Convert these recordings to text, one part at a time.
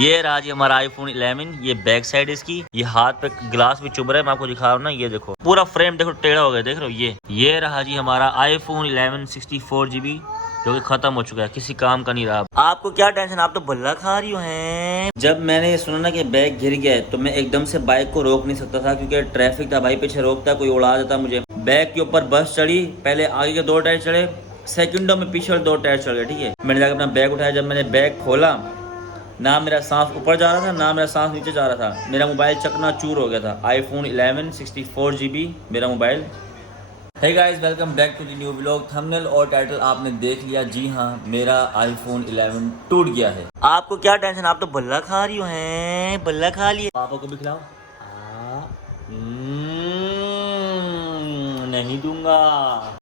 ये रहा जी हमारा iPhone 11। ये बैक साइड इसकी, ये हाथ पे ग्लास भी चुभ रहा है, मैं आपको दिखा रहा हूँ ना। ये देखो पूरा फ्रेम देखो टेढ़ा हो गया, देख रहे हो। ये रहा जी हमारा iPhone 11 64GB जो कि खत्म हो चुका है, किसी काम का नहीं रहा। आपको क्या टेंशन, आप तो भल्ला खा रही हो हैं। जब मैंने ये सुना ना कि बैग गिर गया है तो मैं एकदम से बाइक को रोक नहीं सकता था, क्योंकि ट्रैफिक था भाई, पीछे रोकता कोई उड़ा देता मुझे। बैग के ऊपर बस चढ़ी, पहले आगे के 2 टायर चढ़े, सेकंडों में पीछे वाले 2 टायर चढ़ गए। ठीक है, मैंने जाकर अपना बैग उठाया। जब मैंने बैग खोला, ना मेरा सांस ऊपर जा रहा था ना मेरा सांस नीचे जा रहा था, मेरा मोबाइल चकनाचूर हो गया था। iPhone 11 64GB मेरा mobile. Hey guys, welcome back to the new vlog. Thumbnail और टाइटल आपने देख लिया। जी हाँ, मेरा iPhone 11 टूट गया है। आपको क्या टेंशन, आप तो भल्ला खा रही हो हैं, भल्ला खा लिए। पापा को भी खिलाओ। नहीं दूंगा।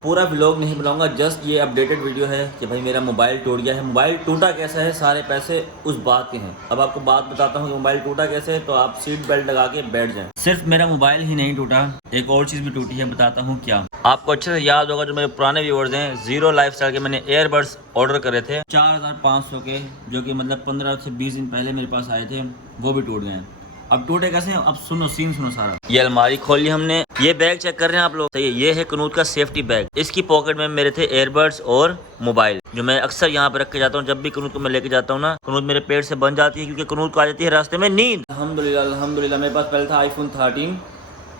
पूरा व्लॉग नहीं बनाऊंगा, जस्ट ये अपडेटेड वीडियो है कि भाई मेरा मोबाइल टूट गया है। मोबाइल टूटा कैसा है, सारे पैसे उस बात के हैं। अब आपको बात बताता हूँ कि मोबाइल टूटा कैसे है, तो आप सीट बेल्ट लगा के बैठ जाएं। सिर्फ मेरा मोबाइल ही नहीं टूटा, एक और चीज भी टूटी है, बताता हूँ क्या। आपको अच्छे से याद होगा, जो मेरे पुराने व्यूअर्स हैं, जीरो लाइफस्टाइल के मैंने एयरबड्स ऑर्डर करे थे 4500 के, जो कि मतलब 15 से 20 दिन पहले मेरे पास आए थे, वो भी टूट गए। अब टूटे कैसे हैं, अब सुनो सीन सुनो सारा। ये अलमारी खोल ली हमने, ये बैग चेक कर रहे हैं आप लोग, सही है। ये है कनूद का सेफ्टी बैग। इसकी पॉकेट में मेरे थे एयरबड्स और मोबाइल, जो मैं अक्सर यहाँ पे रख के जाता हूँ। जब भी कनूद को मैं लेके जाता हूँ ना, कनूद मेरे पेट से बन जाती है, क्योंकि कनूद को आ जाती है रास्ते में नींद। अल्हम्दुलिल्लाह मेरे पास पहले था iPhone 13,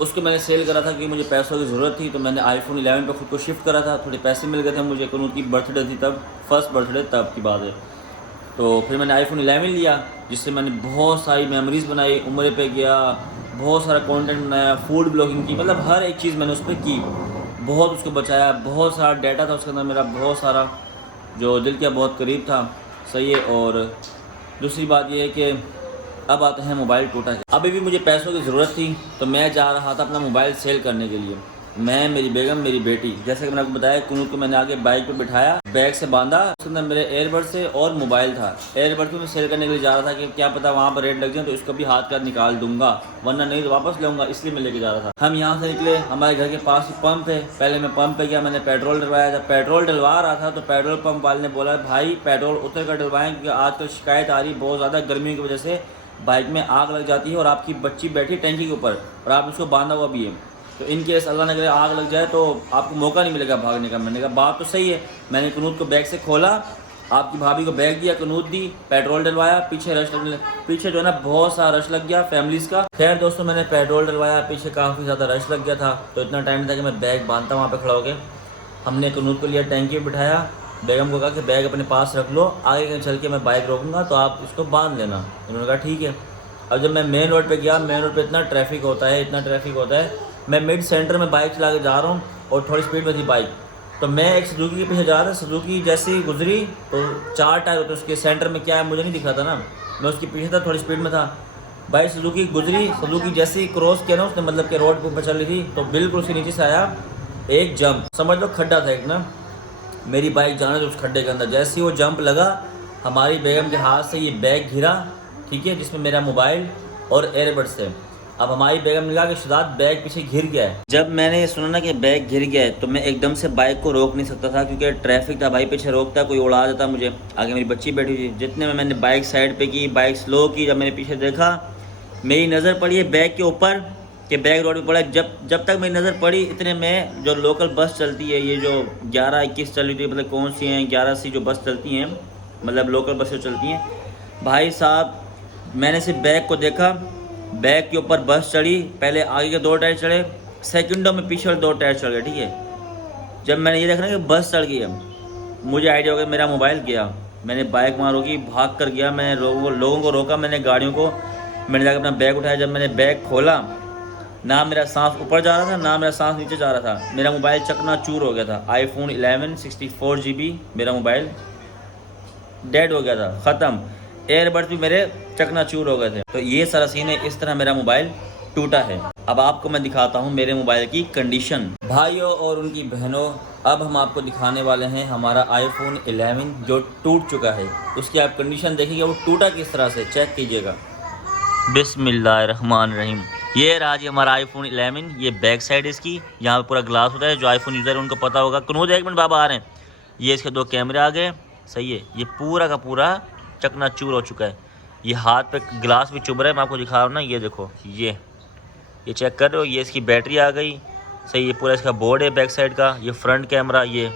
उसको मैंने सेल करा था क्योंकि मुझे पैसों की ज़रूरत थी, तो मैंने iPhone 11 पे खुद को शिफ्ट करा था। थोड़े पैसे मिल गए थे मुझे, कनूद की बर्थडे थी तब, फर्स्ट बर्थडे तब की बात है। तो फिर मैंने iPhone 11 लिया, जिससे मैंने बहुत सारी मेमोरीज़ बनाई, उम्र पे गया, बहुत सारा कंटेंट बनाया, फूड ब्लॉगिंग की, मतलब हर एक चीज़ मैंने उस पर की। बहुत उसको बचाया, बहुत सारा डाटा था उसके अंदर मेरा, बहुत सारा जो दिल के बहुत करीब था, सही है। और दूसरी बात यह है कि अब आते हैं मोबाइल टूटा है। अभी भी मुझे पैसों की ज़रूरत थी, तो मैं जा रहा था अपना मोबाइल सेल करने के लिए। मैं, मेरी बेगम, मेरी बेटी, जैसे कि मैंने आपको बताया, कुनूद को मैंने आगे बाइक पर बिठाया, बैग से बांधा, उसके अंदर मेरे एयरबड से और मोबाइल था। एयरबड को मैं सेल करने के लिए जा रहा था कि क्या पता वहाँ पर रेट लग जाए, तो इसको भी हाथ का निकाल दूंगा, वरना नहीं तो वापस लूँगा, इसलिए मैं लेके जा रहा था। हम यहाँ से निकले, हमारे घर के पास ही पंप है। पहले मैं पंप पे गया, मैंने पेट्रोल डलवाया। जब पेट्रोल डलवा रहा था तो पेट्रोल पंप वाले ने बोला, भाई पेट्रोल उतर कर डलवाएं, क्योंकि आजकल शिकायत आ रही बहुत ज़्यादा, गर्मियों की वजह से बाइक में आग लग जाती है और आपकी बच्ची बैठी टैंकी के ऊपर और आप उसको बांधा हुआ भी है, तो इन केस अल्लाह ने करे आग लग जाए तो आपको मौका नहीं मिलेगा भागने का। मैंने कहा बात तो सही है। मैंने कनूद को बैग से खोला, आपकी भाभी को बैग दिया, कनूद दी, पेट्रोल डलवाया, पीछे रश लगने, पीछे जो है ना बहुत सारा रश लग गया फैमिलीज़ का। खैर दोस्तों, मैंने पेट्रोल डलवाया, पीछे काफ़ी ज़्यादा रश लग गया था, तो इतना टाइम था कि मैं बैग बांधता वहाँ पर खड़ा हो गया। हमने कनूद को लिया, टैंकी पर बिठाया, बेगम को कहा कि बैग अपने पास रख लो, आगे कहीं चल के मैं बाइक रोकूंगा तो आप इसको बांध लेना। उन्होंने कहा ठीक है। अब जब मैं मेन रोड पे गया, मेन रोड पे इतना ट्रैफिक होता है, इतना ट्रैफिक होता है। मैं मिड सेंटर में बाइक चला के जा रहा हूँ और थोड़ी स्पीड में थी बाइक, तो मैं एक सुजुकी के पीछे जा रहा था। सुजुकी जैसे ही गुजरी तो 4 टायर होते, उसके सेंटर में क्या है मुझे नहीं दिख रहा था ना, मैं उसके पीछे था, थोड़ी स्पीड में था। बाइक सुजुकी गुजरी, सुजुकी जैसे ही क्रॉस किया ना उसने, मतलब कि रोड पर चल रही थी, तो बिल्कुल उसके नीचे से आया एक जंप, समझ लो खड्डा था एक ना, मेरी बाइक जाना था उस खड्डे के अंदर। जैसे ही वो जंप लगा, हमारी बेगम के हाथ से ये बैग गिरा, ठीक है, जिसमें मेरा मोबाइल और एयरबड्स थे। अब हमारी बेगम ने कहा कि शुदात बैग पीछे गिर गया है। जब मैंने ये सुना ना कि बैग गिर गया है, तो मैं एकदम से बाइक को रोक नहीं सकता था, क्योंकि ट्रैफिक था भाई, पीछे रोकता कोई उड़ा देता मुझे। आगे मेरी बच्ची बैठी थी, जितने में मैंने बाइक साइड पे की, बाइक स्लो की, जब मैंने पीछे देखा, मेरी नज़र पड़ी है बैग के ऊपर कि बैग रोड पे पड़ा। जब तक मेरी नज़र पड़ी, इतने में जो लोकल बस चलती है, ये जो 11-21 चल रही थी, मतलब कौन सी हैं 11 सी जो बस चलती हैं, मतलब लोकल बसें चलती हैं, भाई साहब मैंने सिर्फ बैग को देखा, बैग के ऊपर बस चढ़ी, पहले आगे के 2 टायर चढ़े, सेकंडों में पीछे वाले 2 टायर चढ़ गए। ठीक है, जब मैंने ये देखा ना कि बस चढ़ गई है, मुझे आइडिया हो गया मेरा मोबाइल गया। मैंने बाइक वहाँ रोकी, भाग कर गया, मैंने लोगों को रोका, मैंने गाड़ियों को, मैंने जाकर अपना बैग उठाया। जब मैंने बैग खोला, ना मेरा सांस ऊपर जा रहा था ना मेरा सांस नीचे जा रहा था, मेरा मोबाइल चकनाचूर हो गया था। iPhone 11 64GB मेरा मोबाइल डेड हो गया था, ख़त्म। एयरबड्स भी मेरे चकनाचूर हो गए थे। तो ये सारा सीन है, इस तरह मेरा मोबाइल टूटा है। अब आपको मैं दिखाता हूँ मेरे मोबाइल की कंडीशन। भाइयों और उनकी बहनों, अब हम आपको दिखाने वाले हैं हमारा iPhone 11 जो टूट चुका है। उसकी आप कंडीशन देखिएगा, वो टूटा किस तरह से, चेक कीजिएगा। बिस्मिल्लाहिर्रहमानिर्रहीम। ये रहा जी हमारा iPhone 11। ये बैक साइड इसकी, यहाँ पे पूरा ग्लास होता है, जो iPhone यूज़र है उनको पता होगा। कनूद 1 मिनट बाबा आ रहे हैं। ये इसके 2 कैमरे आ गए, सही है। ये पूरा का पूरा चकनाचूर हो चुका है। ये हाथ पे गिलास भी चुभ रहा है, मैं आपको दिखा रहा हूँ ना, ये देखो, ये चेक कर रहे हो, ये इसकी बैटरी आ गई सही, ये पूरा इसका बोर्ड है बैक साइड का, ये फ्रंट कैमरा ये,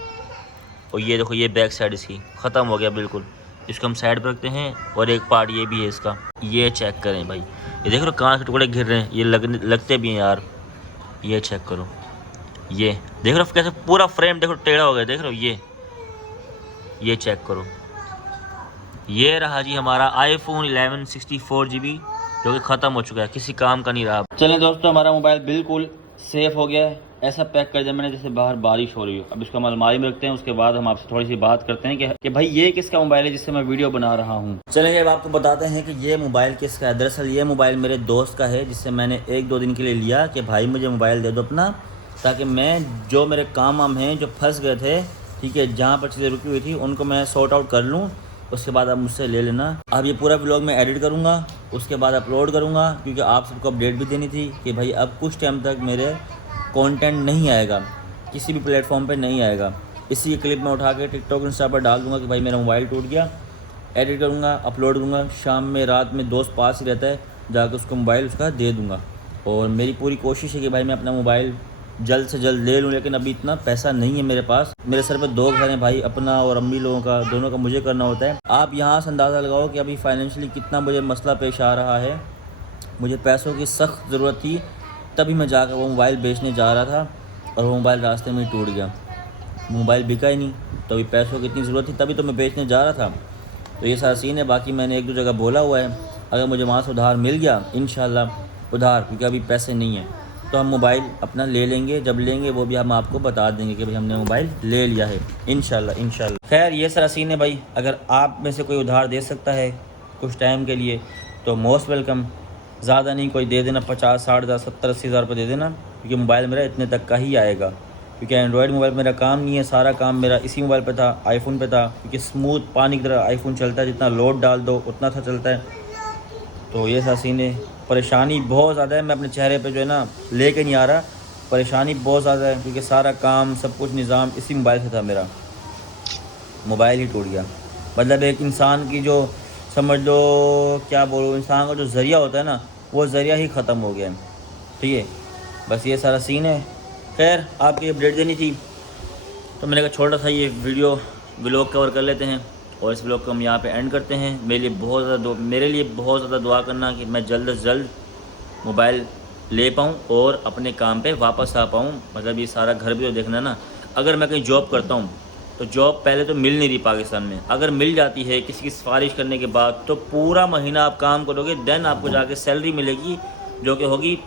और ये देखो ये बैक साइड इसकी ख़त्म हो गया बिल्कुल। इसको हम साइड पर रखते हैं, और एक पार्ट ये भी है इसका, ये चेक करें भाई, ये देख लो कांच के टुकड़े गिर रहे हैं, ये लगते भी हैं यार, ये चेक करो, ये देख रहे हो कैसे पूरा फ्रेम देखो टेढ़ा हो गया, देख रहे हो ये चेक करो। ये रहा जी हमारा आईफोन 11 64 GB जो कि ख़त्म हो चुका है, किसी काम का नहीं रहा। चलें दोस्तों, हमारा मोबाइल बिल्कुल सेफ़ हो गया है, ऐसा पैक कर दिया मैंने जैसे बाहर बारिश हो रही हो। अब इसको हम अलमारी में रखते हैं, उसके बाद हम आपसे थोड़ी सी बात करते हैं कि भाई ये किसका मोबाइल है जिससे मैं वीडियो बना रहा हूँ। चलेंगे अब आपको बताते हैं कि ये मोबाइल किसका है। दरअसल ये मोबाइल मेरे दोस्त का है, जिससे मैंने 1-2 दिन के लिए लिया कि भाई मुझे मोबाइल दे दो अपना, ताकि मैं जो मेरे काम वाम हैं जो फंस गए थे, ठीक है, जहाँ पर चीज़ें रुकी हुई थी उनको मैं सॉर्ट आउट कर लूँ, उसके बाद आप मुझसे ले लेना। अब ये पूरा व्लॉग मैं एडिट करूँगा, उसके बाद अपलोड करूँगा, क्योंकि आप सबको अपडेट भी देनी थी कि भाई अब कुछ टाइम तक मेरे कंटेंट नहीं आएगा, किसी भी प्लेटफॉर्म पे नहीं आएगा। इसी क्लिप में उठा के टिकटॉक इंस्टा पर डाल दूँगा कि भाई मेरा मोबाइल टूट गया, एडिट करूँगा, अपलोड करूँगा, शाम में रात में दोस्त पास ही रहता है, जाकर उसको मोबाइल उसका दे दूँगा। और मेरी पूरी कोशिश है कि भाई मैं अपना मोबाइल जल्द से जल्द ले लूँ, लेकिन अभी इतना पैसा नहीं है मेरे पास। मेरे सर पे 2 घर हैं भाई, अपना और अम्मी लोगों का, दोनों का मुझे करना होता है। आप यहाँ से अंदाज़ा लगाओ कि अभी फाइनेंशियली कितना मुझे मसला पेश आ रहा है। मुझे पैसों की सख्त ज़रूरत थी, तभी मैं जाकर वो मोबाइल बेचने जा रहा था, और वो मोबाइल रास्ते में ही टूट गया। मोबाइल बिका ही नहीं, तो अभी पैसों की इतनी ज़रूरत थी, तभी तो मैं बेचने जा रहा था। तो ये सारा सीन है। बाकी मैंने 1-2 जगह बोला हुआ है, अगर मुझे वहाँ से उधार मिल गया इंशाल्लाह उधार, क्योंकि अभी पैसे नहीं हैं, तो हम मोबाइल अपना ले लेंगे। जब लेंगे वो भी हम आपको बता देंगे कि भाई हमने मोबाइल ले लिया है इंशाल्लाह। खैर ये सारा सीन है भाई। अगर आप में से कोई उधार दे सकता है कुछ टाइम के लिए तो मोस्ट वेलकम। ज़्यादा नहीं, कोई दे देना 50, 60 हज़ार, 70, 80 हज़ार रुपये दे देना, क्योंकि मोबाइल मेरा इतने तक का ही आएगा। क्योंकि एंड्रॉयड मोबाइल मेरा काम नहीं है, सारा काम मेरा इसी मोबाइल पे था, आईफोन पे था, क्योंकि स्मूथ पानी की तरह आईफोन चलता है, जितना लोड डाल दो उतना सा चलता है। तो ये सारा सीन है। परेशानी बहुत ज़्यादा है, मैं अपने चेहरे पे जो है ना लेके नहीं आ रहा, परेशानी बहुत ज़्यादा है, क्योंकि सारा काम सब कुछ निज़ाम इसी मोबाइल से था मेरा। मोबाइल ही टूट गया, मतलब एक इंसान की जो समझ लो क्या बोलूँ, इंसान का जो ज़रिया होता है ना, वो ज़रिया ही ख़त्म हो गया है। ठीक है, बस ये सारा सीन है। खैर आपकी अपडेट देनी थी, तो मैंने कहा छोटा सा ये वीडियो व्लॉग कवर कर लेते हैं, और इस व्लॉग को हम यहाँ पे एंड करते हैं। मेरे लिए बहुत ज़्यादा दुआ करना कि मैं जल्द से जल्द मोबाइल ले पाऊँ और अपने काम पे वापस आ पाऊँ। मतलब ये सारा घर भी तो देखना ना। अगर मैं कहीं जॉब करता हूँ तो जॉब पहले तो मिल नहीं रही पाकिस्तान में, अगर मिल जाती है किसी की सिफारिश करने के बाद तो पूरा महीना आप काम करोगे, देन आपको जाके सैलरी मिलेगी जो कि होगी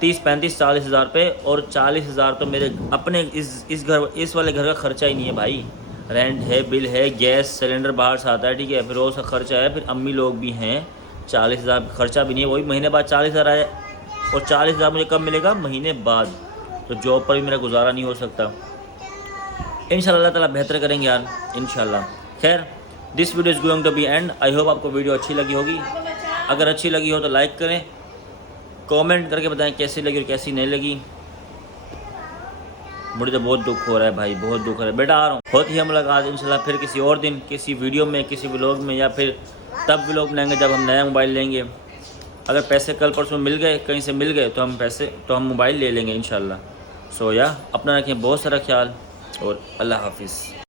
30, 35, 40 हज़ार रुपये। और 40 हज़ार तो मेरे अपने इस वाले घर का खर्चा ही नहीं है भाई। रेंट है, बिल है, गैस सिलेंडर बाहर से आता है, ठीक है, फिर वो सा खर्चा है, फिर अम्मी लोग भी हैं, 40 हज़ार खर्चा भी नहीं है। वही महीने बाद 40 हज़ार आए, और 40 हज़ार मुझे कब मिलेगा? महीने बाद। तो जॉब पर भी मेरा गुजारा नहीं हो सकता। इंशाल्लाह अल्लाह ताला बेहतर करेंगे यार, इंशाल्लाह। खैर this video is going to be end. I hope आपको वीडियो अच्छी लगी होगी। अगर अच्छी लगी हो तो लाइक करें, कमेंट करके बताएं कैसी लगी और कैसी नहीं लगी। मुझे तो बहुत दुख हो रहा है भाई, बहुत दुख हो रहा है। बेटा आ रहा हूँ, होती है मुलाकात इंशाल्लाह फिर किसी और दिन, किसी वीडियो में, किसी व्लॉग में, या फिर तब व्लॉग बनाएंगे जब हम नया मोबाइल लेंगे। अगर पैसे कल परसों मिल गए, कहीं से मिल गए, तो हम मोबाइल ले लेंगे इंशाल्लाह। सो या अपना रखें बहुत सारा ख्याल, और अल्लाह हाफिज़।